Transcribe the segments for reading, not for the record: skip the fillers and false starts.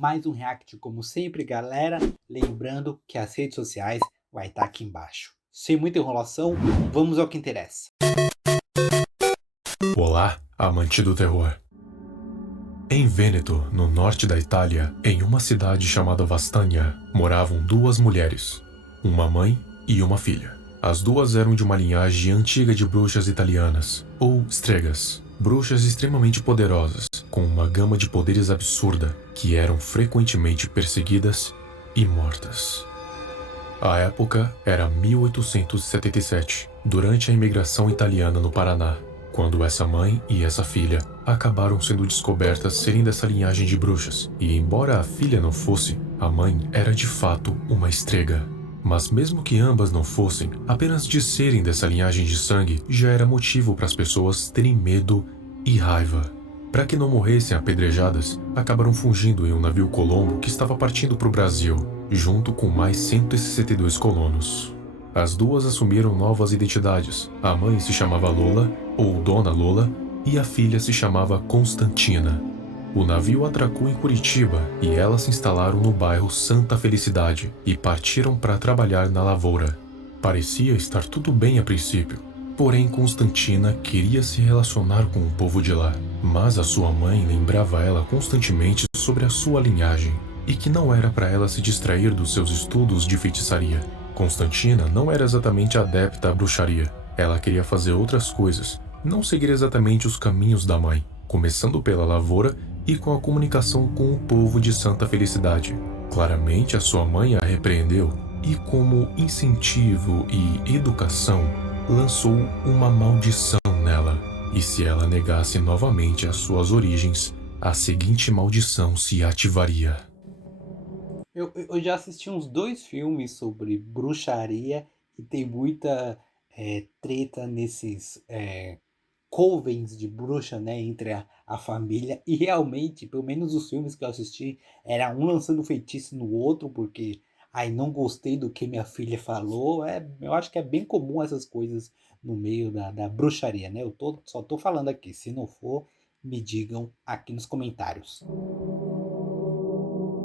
mais um react como sempre, galera. Lembrando que as redes sociais vai estar aqui embaixo. Sem muita enrolação, vamos ao que interessa. Olá, amante do terror. Em Vêneto, no norte da Itália, em uma cidade chamada Vastânia, moravam duas mulheres, uma mãe e uma filha. As duas eram de uma linhagem antiga de bruxas italianas, ou stregas, bruxas extremamente poderosas, com uma gama de poderes absurda, que eram frequentemente perseguidas e mortas. A época era 1877, durante a imigração italiana no Paraná, quando essa mãe e essa filha acabaram sendo descobertas serem dessa linhagem de bruxas, e embora a filha não fosse, a mãe era de fato uma estrega. Mas mesmo que ambas não fossem, apenas de serem dessa linhagem de sangue já era motivo para as pessoas terem medo e raiva. Para que não morressem apedrejadas, acabaram fugindo em um navio Colombo que estava partindo para o Brasil, junto com mais 162 colonos. As duas assumiram novas identidades. A mãe se chamava Lola, ou Dona Lola, e a filha se chamava Constantina. O navio atracou em Curitiba e elas se instalaram no bairro Santa Felicidade e partiram para trabalhar na lavoura. Parecia estar tudo bem a princípio, porém Constantina queria se relacionar com o povo de lá, mas a sua mãe lembrava ela constantemente sobre a sua linhagem e que não era para ela se distrair dos seus estudos de feitiçaria. Constantina não era exatamente adepta à bruxaria. Ela queria fazer outras coisas, não seguir exatamente os caminhos da mãe, começando pela lavoura e com a comunicação com o povo de Santa Felicidade. Claramente a sua mãe a repreendeu e, como incentivo e educação, lançou uma maldição nela. E se ela negasse novamente as suas origens, a seguinte maldição se ativaria. Eu já assisti uns 2 filmes sobre bruxaria e tem muita treta nesses covens de bruxa, né, entre a família. E realmente, pelo menos os filmes que eu assisti, era um lançando feitiço no outro, porque não gostei do que minha filha falou. Eu acho que é bem comum essas coisas no meio da bruxaria, né? Só tô falando aqui, se não for, me digam aqui nos comentários.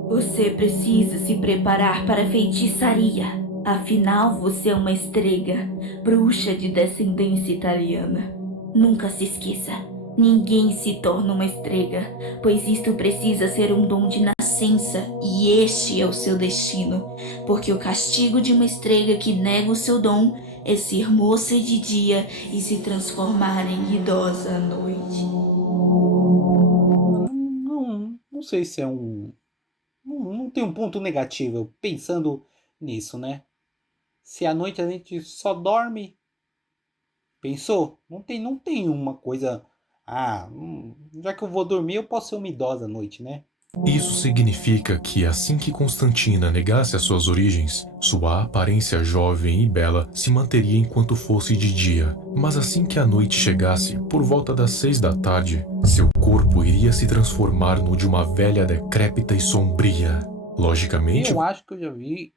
Você precisa se preparar para a feitiçaria. Afinal, você é uma estrega, bruxa de descendência italiana. Nunca se esqueça, ninguém se torna uma estrega, pois isto precisa ser um dom de nascença, e este é o seu destino, porque o castigo de uma estrega que nega o seu dom é ser moça de dia e se transformar em idosa à noite. Não sei se é um... Não tem um ponto negativo pensando nisso, né? Se à noite a gente só dorme, pensou? Não tem uma coisa... já que eu vou dormir, eu posso ser uma idosa à noite, né? Isso significa que assim que Constantina negasse as suas origens, sua aparência jovem e bela se manteria enquanto fosse de dia. Mas assim que a noite chegasse, por volta das 6 da tarde, seu corpo iria se transformar no de uma velha decrépita e sombria. Logicamente, eu acho que eu já vi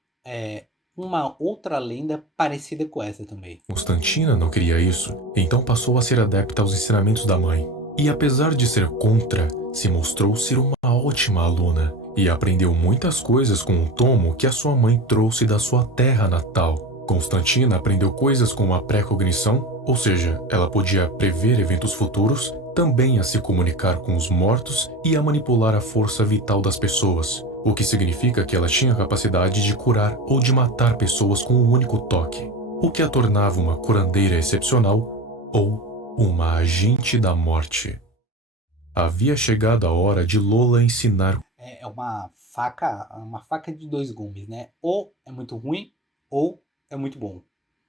uma outra lenda parecida com essa também. Constantina não queria isso, então passou a ser adepta aos ensinamentos da mãe. E apesar de ser contra, se mostrou ser uma ótima aluna e aprendeu muitas coisas com o tomo que a sua mãe trouxe da sua terra natal. Constantina aprendeu coisas como a pré-cognição, ou seja, ela podia prever eventos futuros, também a se comunicar com os mortos e a manipular a força vital das pessoas, o que significa que ela tinha a capacidade de curar ou de matar pessoas com um único toque, o que a tornava uma curandeira excepcional ou uma agente da morte. Havia chegado a hora de Lola ensinar. É uma faca de 2 gumes, né? Ou é muito ruim, ou é muito bom.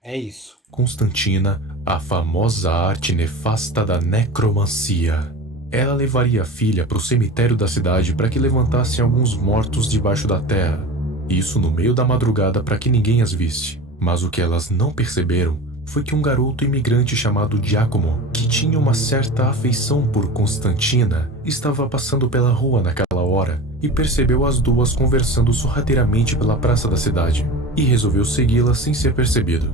É isso. Constantina, a famosa arte nefasta da necromancia. Ela levaria a filha para o cemitério da cidade para que levantassem alguns mortos debaixo da terra. Isso no meio da madrugada para que ninguém as visse. Mas o que elas não perceberam foi que um garoto imigrante chamado Giacomo, que tinha uma certa afeição por Constantina, estava passando pela rua naquela hora e percebeu as duas conversando sorrateiramente pela praça da cidade e resolveu segui-la sem ser percebido.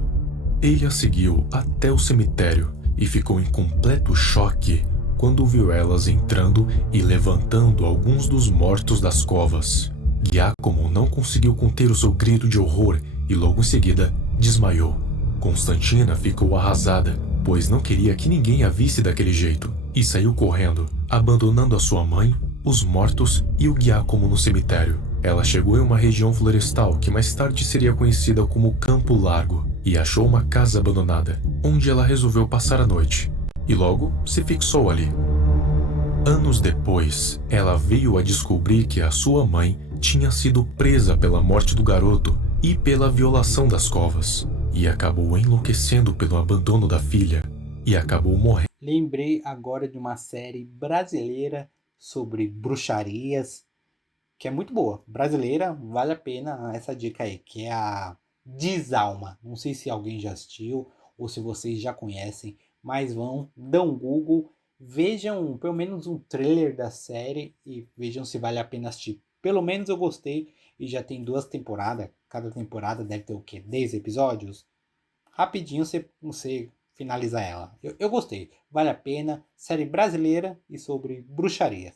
Ele a seguiu até o cemitério e ficou em completo choque quando viu elas entrando e levantando alguns dos mortos das covas. Giacomo não conseguiu conter o seu grito de horror e logo em seguida desmaiou. Constantina ficou arrasada, pois não queria que ninguém a visse daquele jeito, e saiu correndo, abandonando a sua mãe, os mortos e o Giacomo no cemitério. Ela chegou em uma região florestal que mais tarde seria conhecida como Campo Largo e achou uma casa abandonada, onde ela resolveu passar a noite, e logo se fixou ali. Anos depois, ela veio a descobrir que a sua mãe tinha sido presa pela morte do garoto e pela violação das covas, e acabou enlouquecendo pelo abandono da filha, e acabou morrendo. Lembrei agora de uma série brasileira sobre bruxarias, que é muito boa. Brasileira, vale a pena essa dica aí, que é a Desalma. Não sei se alguém já assistiu ou se vocês já conhecem, mas dão um Google, vejam pelo menos um trailer da série e vejam se vale a pena assistir. Pelo menos eu gostei e já tem 2 temporadas. Cada temporada deve ter o quê? 10 episódios? Rapidinho você finaliza ela. Eu gostei. Vale a pena. Série brasileira e sobre bruxarias.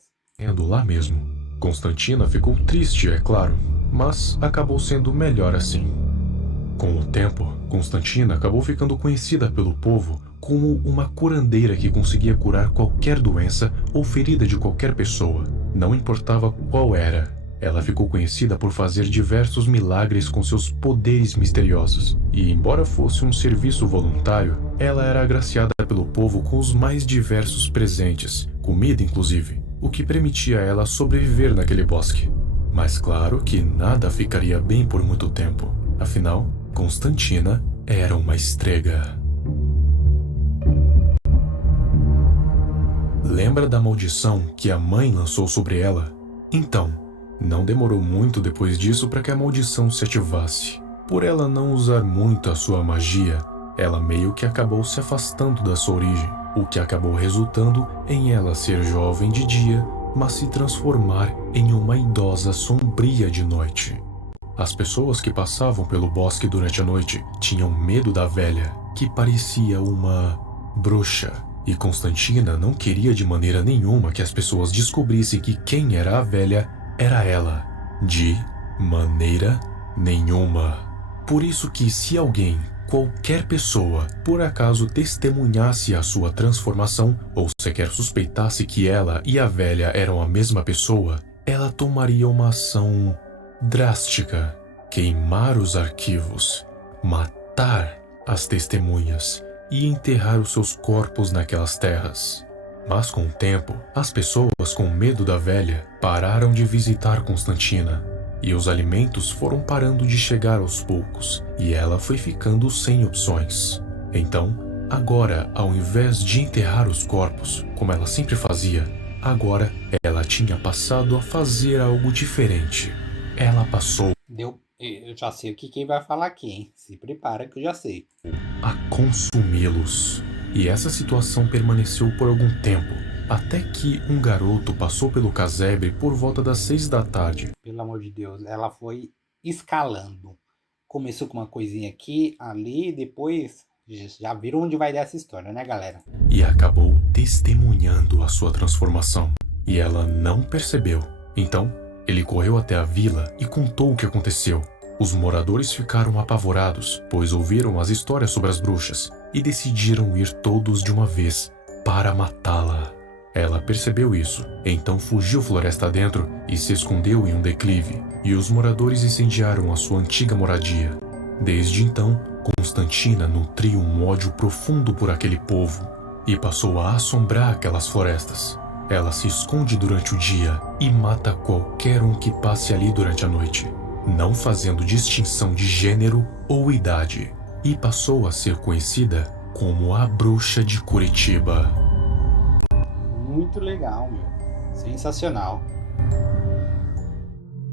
Lá mesmo. Constantina ficou triste, é claro, mas acabou sendo melhor assim. Com o tempo, Constantina acabou ficando conhecida pelo povo como uma curandeira que conseguia curar qualquer doença ou ferida de qualquer pessoa, não importava qual era. Ela ficou conhecida por fazer diversos milagres com seus poderes misteriosos, e embora fosse um serviço voluntário, ela era agraciada pelo povo com os mais diversos presentes, comida inclusive, o que permitia a ela sobreviver naquele bosque. Mas claro que nada ficaria bem por muito tempo, afinal, Constantina era uma estrega. Lembra da maldição que a mãe lançou sobre ela? Então, não demorou muito depois disso para que a maldição se ativasse. Por ela não usar muito a sua magia, ela meio que acabou se afastando da sua origem, o que acabou resultando em ela ser jovem de dia, mas se transformar em uma idosa sombria de noite. As pessoas que passavam pelo bosque durante a noite tinham medo da velha, que parecia uma bruxa. E Constantina não queria de maneira nenhuma que as pessoas descobrissem que quem era a velha era ela. De maneira nenhuma. Por isso que se alguém, qualquer pessoa, por acaso testemunhasse a sua transformação, ou sequer suspeitasse que ela e a velha eram a mesma pessoa, ela tomaria uma ação drástica: queimar os arquivos, matar as testemunhas e enterrar os seus corpos naquelas terras. Mas com o tempo, as pessoas com medo da velha pararam de visitar Constantina, e os alimentos foram parando de chegar aos poucos, e ela foi ficando sem opções. Então, agora, ao invés de enterrar os corpos, como ela sempre fazia, agora ela tinha passado a fazer algo diferente. Ela passou Eu já sei o que quem vai falar aqui, hein? Se prepara que eu já sei. A consumi-los. E essa situação permaneceu por algum tempo, até que um garoto passou pelo casebre por volta das 6 da tarde. Pelo amor de Deus, ela foi escalando. Começou com uma coisinha aqui, ali, depois já viram onde vai dar essa história, né, galera? E acabou testemunhando a sua transformação. E ela não percebeu. Então, ele correu até a vila e contou o que aconteceu. Os moradores ficaram apavorados, pois ouviram as histórias sobre as bruxas e decidiram ir todos de uma vez para matá-la. Ela percebeu isso, então fugiu floresta adentro e se escondeu em um declive, e os moradores incendiaram a sua antiga moradia. Desde então, Constantina nutriu um ódio profundo por aquele povo e passou a assombrar aquelas florestas. Ela se esconde durante o dia e mata qualquer um que passe ali durante a noite, não fazendo distinção de gênero ou idade, e passou a ser conhecida como a Bruxa de Curitiba. Muito legal, meu. Sensacional.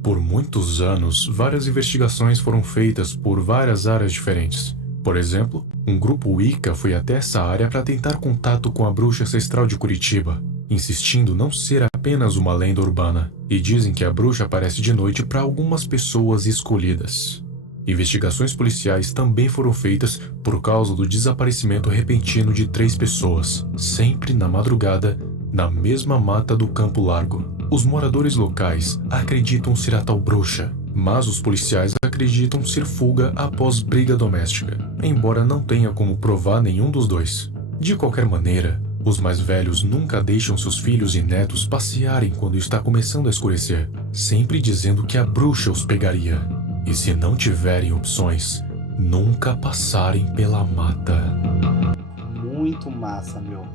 Por muitos anos, várias investigações foram feitas por várias áreas diferentes. Por exemplo, um grupo Wicca foi até essa área para tentar contato com a bruxa ancestral de Curitiba, insistindo não ser apenas uma lenda urbana, e dizem que a bruxa aparece de noite para algumas pessoas escolhidas. Investigações policiais também foram feitas por causa do desaparecimento repentino de 3 pessoas, sempre na madrugada, na mesma mata do Campo Largo. Os moradores locais acreditam ser a tal bruxa, mas os policiais acreditam ser fuga após briga doméstica, embora não tenha como provar nenhum dos dois. De qualquer maneira, os mais velhos nunca deixam seus filhos e netos passearem quando está começando a escurecer, sempre dizendo que a bruxa os pegaria. E se não tiverem opções, nunca passarem pela mata. Muito massa, meu.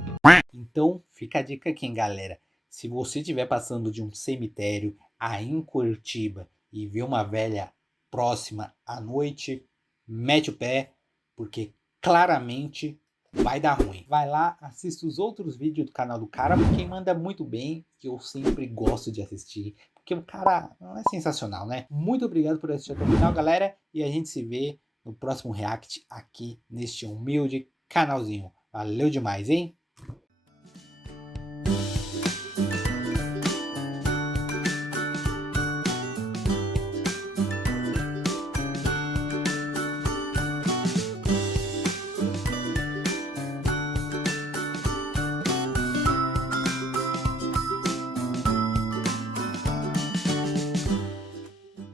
Então, fica a dica aqui, hein, galera. Se você estiver passando de um cemitério aí em Curitiba e vê uma velha próxima à noite, mete o pé, porque claramente vai dar ruim. Vai lá, assista os outros vídeos do canal do cara, porque manda muito bem, que eu sempre gosto de assistir, porque o cara é sensacional, né? Muito obrigado por assistir até o final, galera, e a gente se vê no próximo react aqui neste humilde canalzinho. Valeu demais, hein?